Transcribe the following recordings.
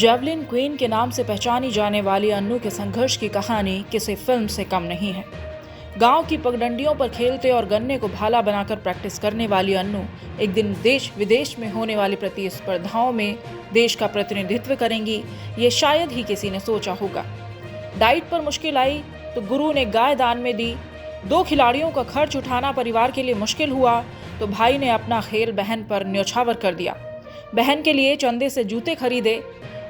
Javelin queen के नाम से पहचानी जाने वाली अन्नू के संघर्ष की कहानी किसी फिल्म से कम नहीं है। गांव की पगडंडियों पर खेलते और गन्ने को भाला बनाकर प्रैक्टिस करने वाली अन्नू एक दिन देश विदेश में होने वाली प्रतिस्पर्धाओं में देश का प्रतिनिधित्व करेंगी, ये शायद ही किसी ने सोचा होगा। डाइट पर मुश्किल आई तो गुरु ने गाय दान में दी। 2 खिलाड़ियों का खर्च उठाना परिवार के लिए मुश्किल हुआ तो भाई ने अपना खेल बहन पर न्यौछावर कर दिया। बहन के लिए चंदे से जूते खरीदे।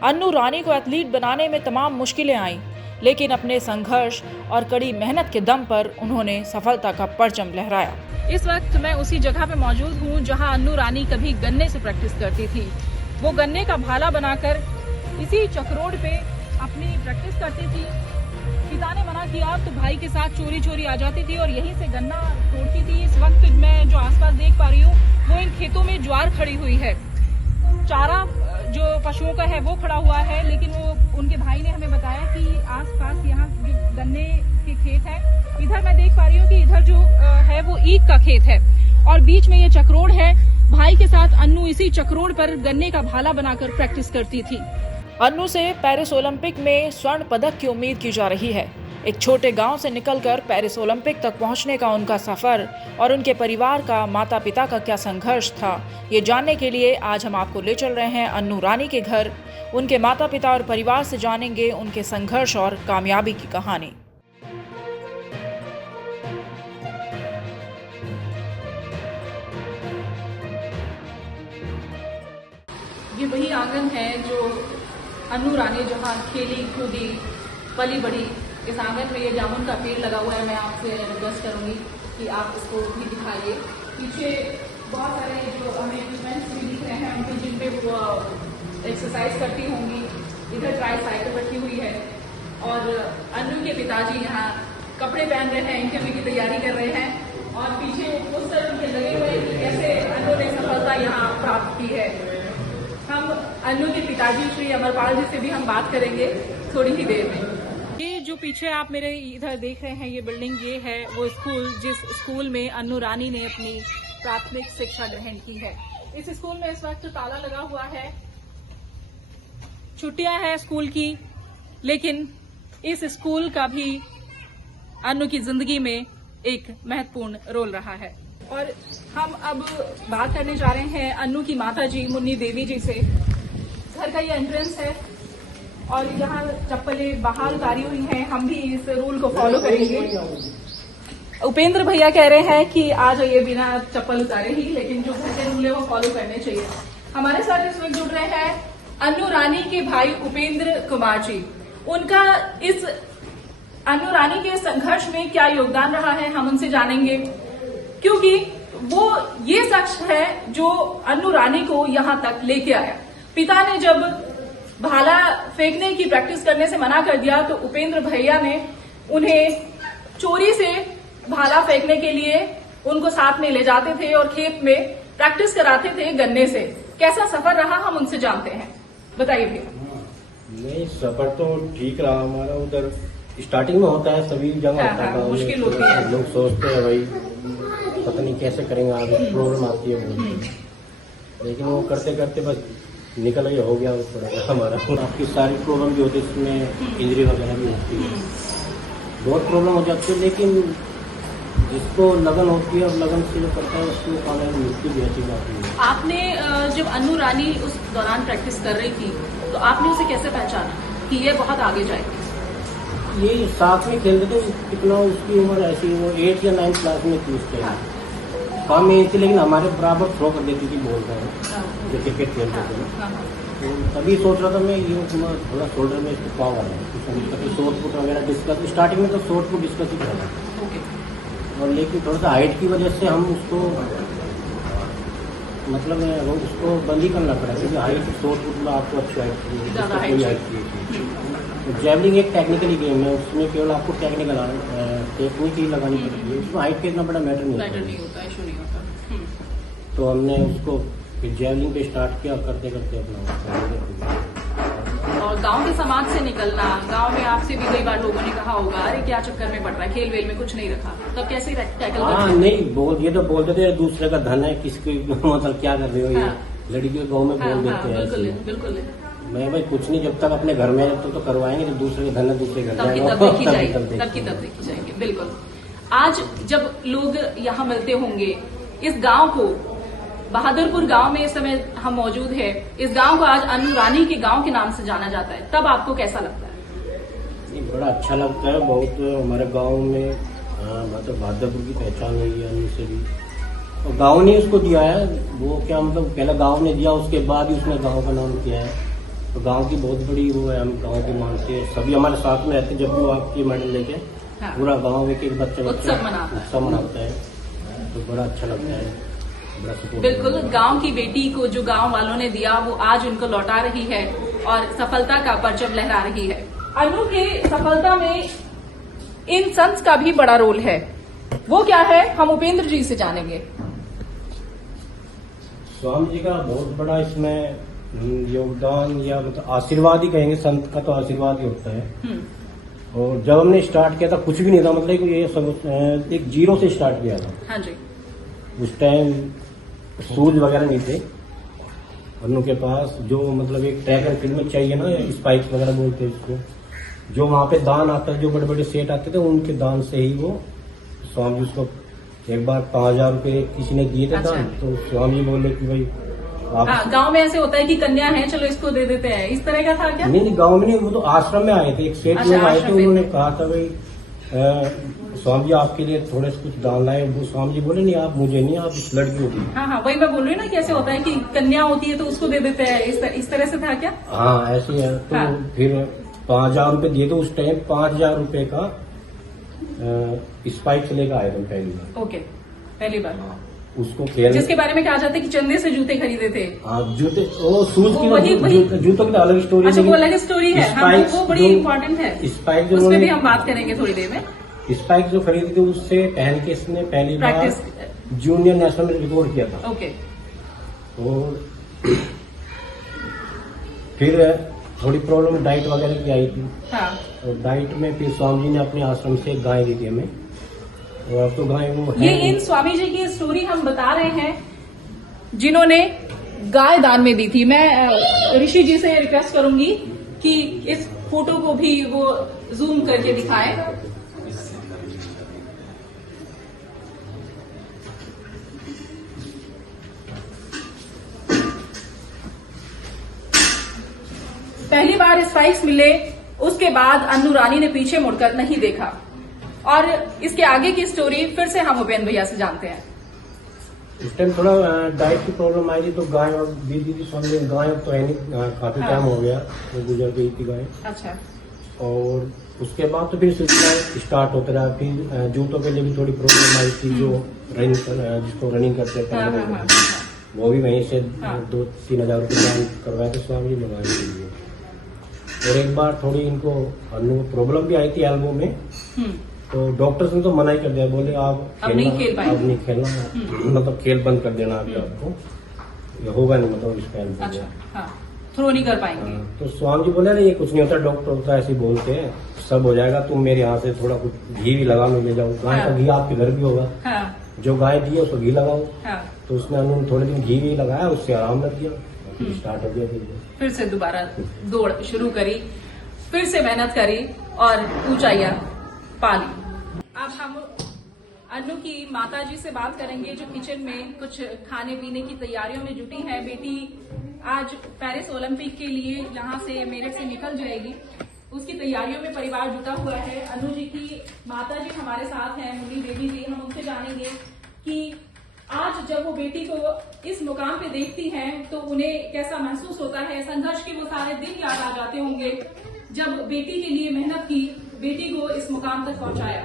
अन्नू रानी को एथलीट बनाने में तमाम मुश्किलें आईं, लेकिन अपने संघर्ष और कड़ी मेहनत के दम पर उन्होंने सफलता का परचम लहराया। इस वक्त मैं उसी जगह पे मौजूद हूँ जहाँ अन्नू रानी कभी गन्ने से प्रैक्टिस करती थी। वो गन्ने का भाला बनाकर इसी चक्रोड पे अपनी प्रैक्टिस करती थी। पिता ने मना किया तो भाई के साथ चोरी चोरी आ जाती थी और यहीं से गन्ना तोड़ती थी। इस वक्त मैं जो आसपास देख पा रही हूँ वो इन खेतों में ज्वार खड़ी हुई है। चारा जो पशुओं का है वो खड़ा हुआ है, लेकिन वो उनके भाई ने हमें बताया कि आसपास यहाँ जो गन्ने के खेत है, इधर मैं देख पा रही हूँ कि इधर जो है वो ईख का खेत है और बीच में ये चक्रोड है। भाई के साथ अन्नू इसी चक्रोड पर गन्ने का भाला बनाकर प्रैक्टिस करती थी। अन्नू से पेरिस ओलंपिक में स्वर्ण पदक की उम्मीद की जा रही है। एक छोटे गांव से निकलकर पेरिस ओलंपिक तक पहुंचने का उनका सफर और उनके परिवार का, माता पिता का क्या संघर्ष था, ये जानने के लिए आज हम आपको ले चल रहे हैं अन्नू रानी के घर। उनके माता पिता और परिवार से जानेंगे उनके संघर्ष और कामयाबी की कहानी। ये वही आंगन है जो अन्नू रानी जहाँ खेली कूदी पली बढ़ी। इस आंगन में ये जामुन का पेड़ लगा हुआ है। मैं आपसे रिक्वेस्ट करूंगी कि आप इसको भी दिखाइए। पीछे बहुत सारे जो हमें इक्विपमेंट्स भी दिख रहे हैं उनके जिन पे वो एक्सरसाइज करती होंगी। इधर ट्राई साइकिल रखी हुई है और अन्नू के पिताजी यहाँ कपड़े पहन रहे हैं, इंटरव्यू की तैयारी कर रहे हैं और पीछे पोस्टर उनके लगे हुए हैं कि कैसे अन्नू ने सफलता यहाँ प्राप्त की है। हम अन्नू के पिताजी श्री अमरपाल जी से भी हम बात करेंगे थोड़ी ही देर में। ये जो पीछे आप मेरे इधर देख रहे हैं ये बिल्डिंग, ये है वो स्कूल जिस स्कूल में अन्नू रानी ने अपनी प्राथमिक शिक्षा ग्रहण की है। इस स्कूल में इस वक्त ताला लगा हुआ है, छुट्टियां हैं स्कूल की, लेकिन इस स्कूल का भी अन्नू की जिंदगी में एक महत्वपूर्ण रोल रहा है। और हम अब बात करने जा रहे हैं अन्नू की माता जी मुन्नी देवी जी से। घर का ये एंट्रेंस है और यहाँ चप्पलें बाहर उतारी हुई हैं। हम भी इस रूल को फॉलो करेंगे। उपेंद्र भैया कह रहे हैं कि आ जाइए बिना चप्पल उतारे ही, लेकिन जो घर के रूल है वो फॉलो करने चाहिए। हमारे साथ इस वक्त जुड़ रहे हैं अन्नू रानी के भाई उपेंद्र कुमार जी। उनका इस अन्नू रानी के संघर्ष में क्या योगदान रहा है हम उनसे जानेंगे, क्योंकि वो ये शख्स है जो अन्नू रानी को यहाँ तक लेके आया। पिता ने जब भाला फेंकने की प्रैक्टिस करने से मना कर दिया तो उपेंद्र भैया ने उन्हें चोरी से भाला फेंकने के लिए उनको साथ में ले जाते थे और खेत में प्रैक्टिस कराते थे गन्ने से। कैसा सफर रहा हम उनसे जानते हैं, बताइए भैया। नहीं, सफर तो ठीक रहा हमारा। उधर स्टार्टिंग में होता है, सभी जगह होता है, मुश्किल होती है। लोग सोचते हैं भाई पता नहीं कैसे करेंगे, आगे प्रॉब्लम आती है, लेकिन वो करते करते बस निकल गया, हो गया थोड़ा हमारा। आपकी सारी प्रॉब्लम भी होती है, इसमें इंजरी वगैरह भी होती है, बहुत प्रॉब्लम हो जाती है, लेकिन जिसको लगन होती है और लगन से जो करता है उसको कामयाबी मिलती भी अच्छी जाती है। आपने जब अन्नू रानी उस दौरान प्रैक्टिस कर रही थी तो आपने उसे कैसे पहचाना कि ये बहुत आगे जाएगी? ये साथ में खेलते थे, कितना उसकी उम्र ऐसी, वो 8 या 9 क्लास में थी उस टाइम। कम में थी लेकिन हमारे बराबर थ्रो कर देती थी बॉल का, जो क्रिकेट खेलते थे ना। तो तभी सोच रहा था मैं ये थोड़ा शोल्डर में इसको पाव आ रहा है, शॉर्ट पुट वगैरह डिस्कस। स्टार्टिंग में तो शॉर्ट पुट डिस्कस ही कर रहा था, और लेकिन थोड़ा सा हाइट की वजह से हम उसको मतलब उसको बंद ही करना पड़ा, क्योंकि हाइट शॉर्ट पुट में आपको अच्छी हाइट चाहिए। जैवलिंग एक टेक्निकली गेम है, उसमें केवल आपको टेक्निक ही लगानी पड़ती है, उसमें हाइट का इतना बड़ा मैटर नहीं होता, इशू नहीं होता। तो हमने उसको फिर जैवलिंग पे स्टार्ट किया, करते करते अपना। और गांव के समाज से निकलना, गांव में आपसे भी कई बार लोगों ने कहा होगा अरे क्या चक्कर में पड़ रहा है, खेल वेल में कुछ नहीं रखा, तब कैसे टैकल? हाँ नहीं, ये तो बोलते थे दूसरे का धन है, किसकी मतलब क्या कर रहे हो ये। लड़कियों गाँव में बोल देते हैं बिल्कुल ऐसे। बिल्कुल। मैं भाई कुछ नहीं, जब तक अपने घर में है तब तो करवाएंगे, जब दूसरे के धंधा दूसरे घर तब की जाएगा तब देखी जाएगी, तब तब की तब देखी जाएगी। बिल्कुल। आज जब लोग यहाँ मिलते होंगे, इस गांव को, बहादुरपुर गांव में इस समय हम मौजूद है, इस गांव को आज अन्नू रानी के गांव के नाम से जाना जाता है, तब आपको कैसा लगता है? ये बड़ा अच्छा लगता है बहुत। हमारे गांव में मतलब बहादुरपुर की पहचान हुई है अन्नू से भी, और गांव ने उसको दिया है। वो क्या मतलब पहले गांव ने दिया, उसके बाद ही उसने गांव का नाम किया है। तो गांव की बहुत बड़ी वो है, हम गांव की मानते हैं, सभी हमारे साथ में रहते हैं। जब भी वो आपकी मेडल लेके पूरा गांव एक बच्चा उत्सव मनाता है, तो बड़ा अच्छा लगता है, बड़ा सपोर्ट। बिल्कुल। गांव की बेटी को जो गांव वालों ने दिया वो आज उनको लौटा रही है और सफलता का परचम लहरा रही है। अन्नू के सफलता में इन संत का भी बड़ा रोल है। वो क्या है, हम उपेंद्र जी से जानेंगे। स्वामी जी का बहुत बड़ा इसमें योगदान, या मतलब आशीर्वाद ही कहेंगे, संत का तो आशीर्वाद ही होता है। और जब हमने स्टार्ट किया था कुछ भी नहीं था, मतलब ये सब एक जीरो से स्टार्ट किया था। हाँ जी। उस टाइम शूज वगैरह नहीं थे अन्नू के पास, जो मतलब एक ट्रैक एंड फील्ड में चाहिए ना, स्पाइक्स वगैरह बोलते हैं इसको, जो वहाँ पे दान आता है, जो बड़े बड़े सेट आते थे, उनके दान से ही वो स्वामी जी उसको एक बार 5,000 रुपये किसी ने दिए थे दान। तो स्वामी जी बोले कि भाई आप, गांव में ऐसे होता है कि कन्या है, चलो इसको दे देते हैं, इस तरह का था क्या? नहीं गांव में नहीं, वो तो आश्रम में आए थे, एक सेठ लोग आए थे, उन्होंने कहा था भाई स्वामी जी आपके लिए थोड़े से कुछ दान लाए। वो स्वामी जी बोले नहीं, आप मुझे नहीं, आप इस लड़की होती। हाँ, वही मैं बोल रही हूँ ना, कैसे होता है कि कन्या होती है तो उसको दे देते हैं, इस तरह से था क्या? हाँ ऐसे ही है। तो फिर 5,000 रुपये दिए थे उस टाइम। 5,000 रुपये का स्पाइक्स लेकर आए थे पहली बार। ओके, पहली बार। उसको खेल, जिसके बारे में कहा जाता है कि चंदे से जूते खरीदे थे। हाँ जूते, वो शूज की वही जूतों की तो अलग स्टोरी। अच्छा, वो अलग स्टोरी है। हाँ, वो बड़ी इम्पोर्टेंट है। स्पाइक उस पर भी हम बात करेंगे थोड़ी देर में। स्पाइक जो खरीदी थी उससे पहन के इसने पहली बार जूनियर नेशनल में रिकॉर्ड किया था। ओके। और फिर थोड़ी प्रॉब्लम डाइट वगैरह की आई थी। हाँ। और डाइट में फिर स्वामी जी ने अपने आश्रम से एक गाय दी थी हमें, और अब तो गाय वो ये इन स्वामी जी की स्टोरी हम बता रहे हैं जिन्होंने गाय दान में दी थी। मैं ऋषि जी से रिक्वेस्ट करूंगी कि इस फोटो को भी वो जूम करके दिखाएं। पहली बार स्पाइक्स मिले, उसके बाद अन्नू रानी ने पीछे मुड़कर नहीं देखा। और इसके आगे की स्टोरी फिर से हम उपेंद्र भैया से जानते हैं। इस टाइम थोड़ा डाइट की प्रॉब्लम आई थी, तो गाय और दी थी स्वामी जी। गाय अब तो है नहीं, काफी टाइम हो गया, वो गुजर गई थी गाय। अच्छा। और उसके बाद तो फिर सिलसिला स्टार्ट होता रहा। फिर जूतों के लिए भी थोड़ी प्रॉब्लम आई थी, जो रनिंग जिसको रनिंग करते थे वो भी वहीं से 2-3 हजार रुपये दान करवाए थे स्वामी जी लगाने के लिए। और एक बार थोड़ी इनको प्रॉब्लम भी आई थी एल्बो में, तो डॉक्टर्स ने तो मना ही कर दिया, बोले आप अब नहीं खेल पाएंगे, अब नहीं खेलना, मतलब खेल बंद कर देना अभी आपको, ये होगा नहीं, मतलब इसका एल्बो। अच्छा, हाँ, थ्रो नहीं कर पाएंगे। तो स्वामी जी बोले ना ये कुछ नहीं होता, डॉक्टर होता है ऐसे बोलते हैं, सब हो जाएगा, तुम मेरे यहाँ से थोड़ा कुछ घी भी लगा ले जाओ। गाय का घी आपके घर भी होगा, जो गाय दी है उसको घी लगाओ। तो उसने उन्होंने थोड़े दिन घी भी लगाया, उससे आराम लग गया, स्टार्ट हो गया। फिर से दोबारा दौड़ शुरू करी, फिर से मेहनत करी और ऊंचाइयां पा ली। अब हम अन्नू की माता जी से बात करेंगे, जो किचन में कुछ खाने पीने की तैयारियों में जुटी है। बेटी आज पेरिस ओलंपिक के लिए यहाँ से मेरठ से निकल जाएगी, उसकी तैयारियों में परिवार जुटा हुआ है। अन्नू जी की माता जी हमारे साथ हैं, मुन्नी देवी जी। हम उनसे जानेंगे कि आज जब वो बेटी को इस मुकाम पे देखती हैं तो उन्हें कैसा महसूस होता है। संघर्ष के वो सारे दिन याद आ जाते होंगे जब बेटी के लिए मेहनत की, बेटी को इस मुकाम तक पहुंचाया।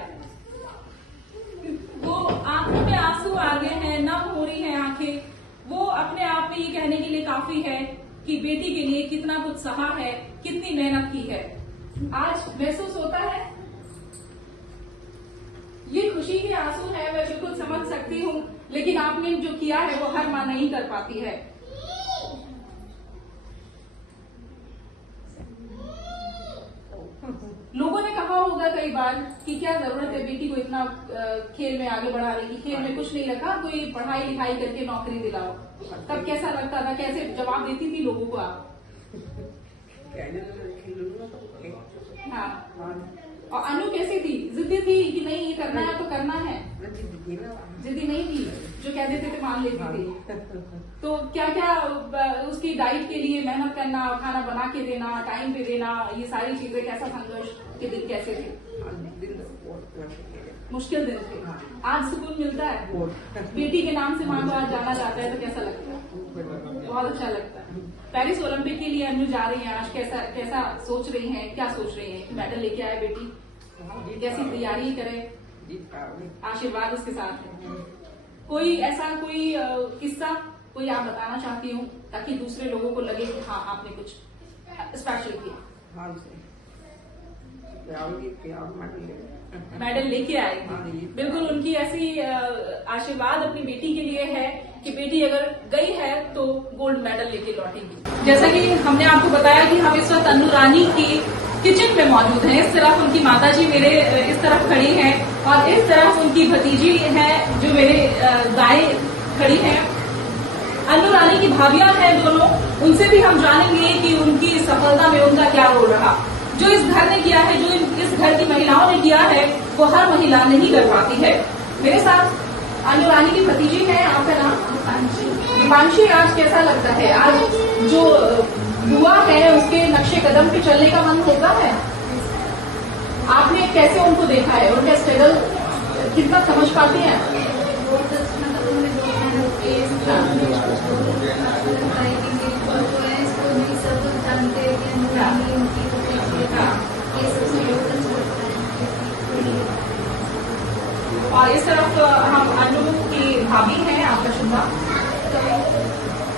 वो आंखों में आंसू आ गए हैं, नम हो रही हैं आंखें। वो अपने आप में ये कहने के लिए काफी है कि बेटी के लिए कितना कुछ सहा है, कितनी मेहनत की है। आज महसूस होता है, ये खुशी के आंसू है, मैं बिल्कुल समझ सकती हूँ, लेकिन आपने जो किया है वो हर माँ नहीं कर पाती है। लोगों ने कहा होगा कई बार कि क्या जरूरत है बेटी को इतना खेल में आगे बढ़ाने की, खेल में कुछ नहीं रखा, कोई पढ़ाई लिखाई करके नौकरी दिलाओ। तब कैसा लगता था, कैसे जवाब देती थी लोगों को आप? हाँ। और अनु कैसी थी, जिद्दी थी कि नहीं ये करना है तो करना है? जिद्दी नहीं थी, जो कह देते थे मान लेती थी। तो क्या क्या उसकी डाइट के लिए मेहनत करना, खाना बना के देना, टाइम पे देना, ये सारी चीजें, कैसा संघर्ष के दिन कैसे थे? मुश्किल दिन थे। आज सुकून मिलता है? बेटी के नाम से मां को आज जाना जाता है तो कैसा लगता है? बहुत अच्छा लगता है। पेरिस ओलंपिक के लिए अनु जा रही है आज, कैसा कैसा सोच रही हैं, क्या सोच रही हैं कि मेडल लेके आए बेटी, कैसी तैयारी करे, आशीर्वाद उसके साथ है? कोई ऐसा कोई किस्सा कोई आप बताना चाहती हूँ ताकि दूसरे लोगों को लगे कि हाँ आपने कुछ स्पेशल किया? मेडल लेके आएगी, बिल्कुल उनकी ऐसी आशीर्वाद अपनी बेटी के लिए है कि बेटी अगर गई है तो गोल्ड मेडल लेके लौटेगी। जैसा कि हमने आपको बताया कि हम इस वक्त अनु रानी की किचन में मौजूद हैं। इस तरफ उनकी माताजी मेरे इस तरफ खड़ी हैं और इस तरफ उनकी भतीजी है जो मेरे दाएं खड़ी है। अनु रानी की भाभियां हैं दोनों, उनसे भी हम जानेंगे कि उनकी सफलता में उनका क्या रोल रहा। जो इस घर ने किया है, जो इस घर की महिलाओं ने किया है, वो हर महिला नहीं कर पाती है। मेरे साथ अनु रानी की भतीजी है, आपका नाम? दीपांशी। आज कैसा लगता है, आज जो हुआ है उसके नक्शे कदम पे चलने का मन होता है? आपने कैसे उनको देखा है, उनका स्ट्रगल कितना समझ पाती हैं? और इस तरफ हम अनु की भाभी हैं, आपका शुभ नाम?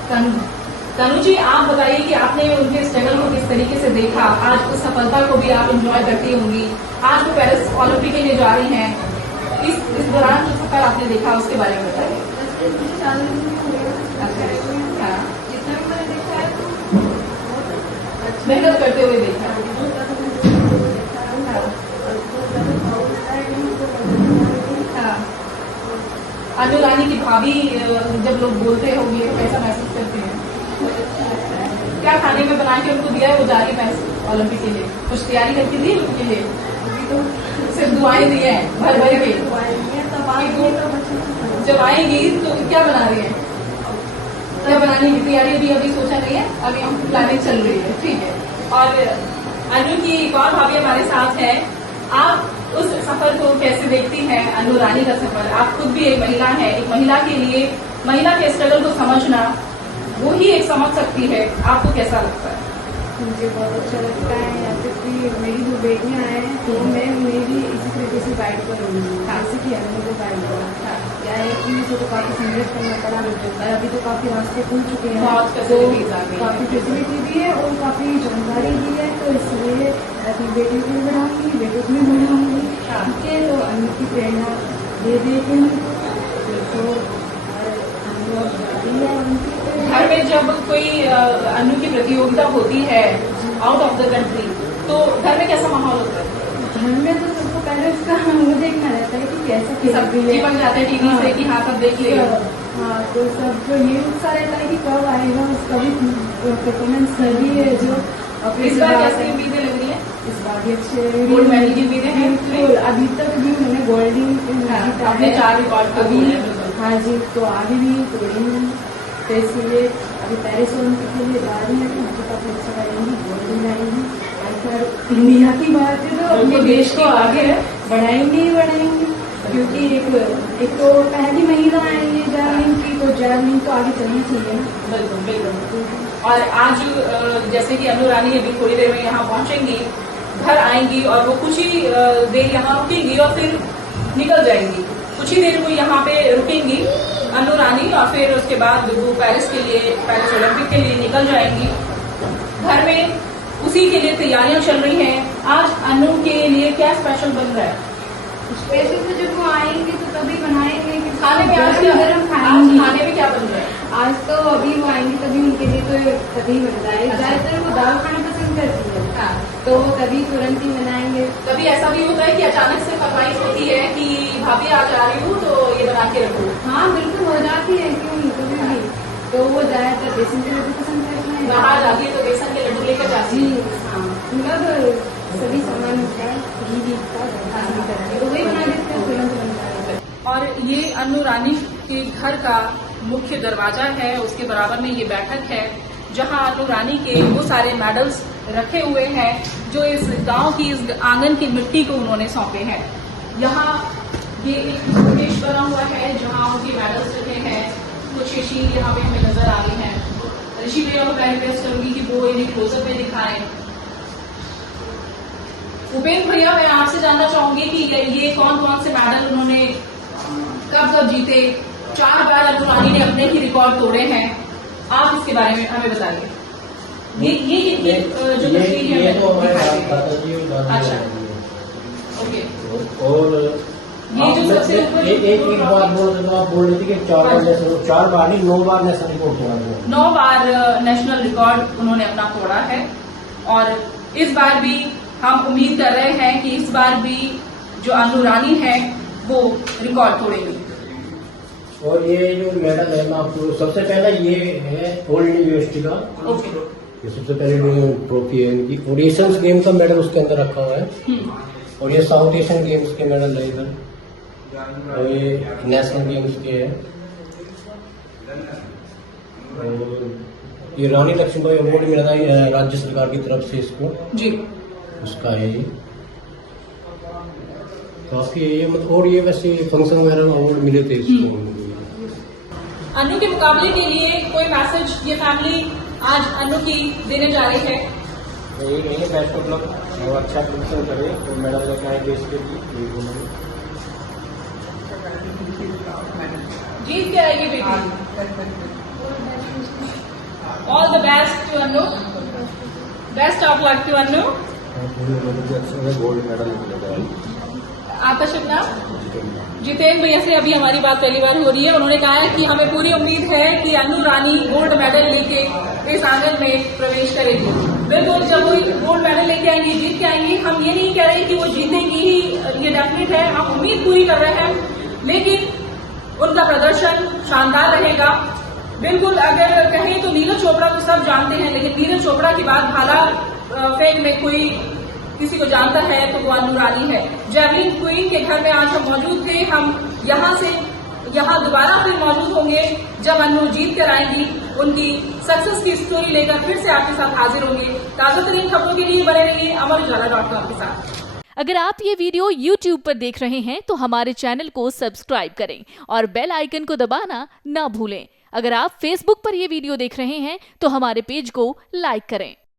तनु। तनु जी, आप बताइए कि आपने उनके स्ट्रगल को किस तरीके से देखा, आज उस सफलता को भी आप एंजॉय करती होंगी। आज वो पेरिस ओलंपिक के लिए जा रही हैं, इस दौरान जो सफर आपने देखा उसके बारे में बताइए। मेहनत करते हुए देखा। अनु रानी की भाभी जब लोग बोलते होंगे कैसा महसूस करते हैं? क्या खाने में बना के उनको दिया है, वो जा रही है ओलंपिक के लिए, कुछ तैयारी करके दी उनके लिए? सिर्फ दुआएं दी है भर भर के? जब आएंगी तो क्या बना रही है, क्या बनाने की तैयारी अभी सोचा नहीं है, अभी हम प्लानिंग चल रही है, ठीक है। और अनु की एक और भाभी हमारे साथ है। आप उस सफर को कैसे देखती हैं, अनु रानी का सफर? आप खुद भी एक महिला हैं, एक महिला के लिए महिला के स्ट्रगल को समझना वो ही एक समझ सकती है, आपको कैसा लगता है? मुझे बहुत अच्छा लगता है। यहाँ तक कि मेरी जो बेटियां हैं तो मैं मेरी इसी तरीके से गाइड करूँगी, जैसे कि अनु को गाइड करा। क्या है कि मुझे तो काफी संघर्ष करना पड़ा और अभी तो काफी रास्ते खुल चुके हैं, तो काफी फैसिलिटी भी है और काफी जानकारी भी है, तो इसलिए अपनी बेटी को भी बढ़ाऊंगी, बेटे को भी बढ़ाऊंगी, ठीक है। तो अनु की प्रेरणा दे देती हूँ तो घर में जब कोई अनु की प्रतियोगिता होती है आउट ऑफ द कंट्री, तो घर में कैसा माहौल होता है? घर में तो सबको पहले उसका वो देखना रहता है कि कैसा सब बन जाते हैं टीवी से कि हाँ सब देख ले। हाँ, तो सब ये उत्साह रहता है कि कब आएगा, उसका भी परफॉर्मेंस सही है जो। इस बार कैसी उम्मीदें लग रही है? इस बार भी अच्छे गोल्ड मेडल की उम्मीदें हैं? अभी तक भी उन्होंने गोल्ड अपने 4 रिकॉर्ड अभी। हाँ जी, तो आगे भी तोड़ेंगे, तो इसलिए अभी पेरिस ओलंपिक के लिए जा रही है, तो मुझे काफी अच्छा करेंगी, गोल्ड भी लाएंगी। और इंडिया की बात है तो अपने देश को आगे बढ़ाएंगे ही बढ़ाएंगे, क्योंकि एक तो पहली महिला है ये जैवलिन की, तो जैवलिन तो आगे चलनी चाहिए ना। बिल्कुल बिल्कुल। और आज जैसे कि अनु रानी अभी थोड़ी देर में यहाँ पहुंचेंगी, घर आएंगी और वो कुछ ही देर यहाँ रुकेंगी और फिर निकल जाएंगी। कुछ ही देर वो यहाँ पे रुकेंगी अनु रानी और फिर उसके बाद वो पेरिस ओलंपिक के लिए निकल जाएंगी। घर में उसी के लिए तैयारियां चल रही हैं। आज अनु के लिए क्या स्पेशल बन रहा है? स्पेशल तो जब वो आएंगे तो तभी बनाएंगे। खाने में आज गरम खाएंगे। खाने में क्या बन रहा है? आज तो अभी वो आएंगे तभी उनके लिए तो तभी बन रहा है। ज्यादातर वो दाल खाना पसंद करती है, हाँ, तो वो तभी तुरंत ही बनाएंगे। कभी ऐसा भी होता है कि अचानक से फरमाइश होती है कि भाभी आज आ रही हूँ तो ये बना के रखो? हाँ बिल्कुल हो जाती है, क्यों नहीं, कभी भी। तो वो ज्यादातर बेसन के लड्डू पसंद करते हैं। बाहर जाती है तो बेसन के लड्डू लेकर जाती जी है। हाँ, मतलब सभी सामान होता है, घी का करते हैं, तो वही बना देते हैं, तुरंत बनता है। और ये अन्नू रानी के घर का मुख्य दरवाजा है, उसके बराबर में ये बैठक है जहां अन्नू रानी के वो सारे मेडल्स रखे हुए हैं जो इस गांव की, इस आंगन की मिट्टी को उन्होंने सौंपे हैं। यहाँ ये एक स्टेज बना हुआ है जहां उनके मेडल्स रखे हैं। कुछ शीशीं यहाँ पे हमें नजर आ रही हैं। ऋषि भैया को मैं रिक्वेस्ट करूंगी कि वो इन्हें क्लोजअप में दिखाएं। उपेंद्र भैया, मैं आपसे जानना चाहूंगी कि ये कौन कौन से मेडल उन्होंने कब कब जीते। 4 बार अन्नू रानी ने अपने ही रिकॉर्ड तोड़े हैं। आप इसके बारे में हमें बताइए। ये जो तस्वीर है ये तो हमारे दिखाइए। दादाजी और दादी अच्छा। हैं। ओके, और ये जो सबसे ऊपर एक बात बोल रहे थे, आप बोल रहे थे कि 4 बार नहीं 9 बार नेशनल रिकॉर्ड तोड़ा है। 9 बार नेशनल रिकॉर्ड उन्होंने अपना तोड़ा है और इस बार भी हम उम्मीद कर रहे हैं कि इस बार भी जो अन्नू रानी है वो रिकॉर्ड तोड़ेंगी। और ये जो मेडल है ना, आपको सबसे पहला ये है ओल्ड यूनिवर्सिटी का। ओके। ये सबसे पहले ट्रॉफी है इनकी, और एशियंस गेम का मेडल उसके अंदर रखा हुआ है। और ये साउथ एशियन गेम्स के मेडल है इधर, और ये नेशनल गेम्स के है। और ये रानी लक्ष्मीबाई अवार्ड मिला था राज्य सरकार की तरफ से इसको जी, उसका है ये काफी ये मतलब। और ये वैसे फंक्शन वगैरह में अवार्ड मिले थे इसको। अन्नू के मुकाबले के लिए कोई मैसेज ये फैमिली आज अन्नू की देने जा रही है? यही कहेंगे बेस्ट ऑफ लक, वो अच्छा फंक्शन करे तो मेडल लेकर आए देश के लिए। जीत के आएगी बेटी। All the best to Annu, best of luck to Annu. Gold medal मिलेगा। आपका शुभ नाम? जितेंद्र भैया से अभी हमारी बात पहली बार हो रही है। उन्होंने कहा है कि हमें पूरी उम्मीद है कि अन्नू रानी गोल्ड मेडल लेके इस आंगन में प्रवेश करेगी। बिल्कुल, जब वो गोल्ड मेडल लेके आएंगी, जीत के आएंगी, हम ये नहीं कह रहे कि वो जीतेंगी ही, ये डेफिनेट है, हम उम्मीद पूरी कर रहे हैं, लेकिन उनका प्रदर्शन शानदार रहेगा। बिल्कुल, अगर कहें तो नीरज चोपड़ा तो सब जानते हैं, लेकिन नीरज चोपड़ा के बाद भाला फेंक में कोई किसी को जानता है तो वो अन्नू रानी है। जेवलिन क्वीन के घर में आज हम मौजूद थे। हम यहाँ दोबारा फिर मौजूद होंगे जब अन्नू जीत कर आएंगी। उनकी सक्सेस की स्टोरी लेकर फिर से आपके साथ हाजिर होंगे। ताजा तरीन खबरों के लिए बने रहिए अमरउजाला.com के साथ। अगर आप ये वीडियो YouTube पर देख रहे हैं तो हमारे चैनल को सब्सक्राइब करें और बेल आइकन को दबाना ना भूलें। अगर आप Facebook पर ये वीडियो देख रहे हैं तो हमारे पेज को लाइक करें।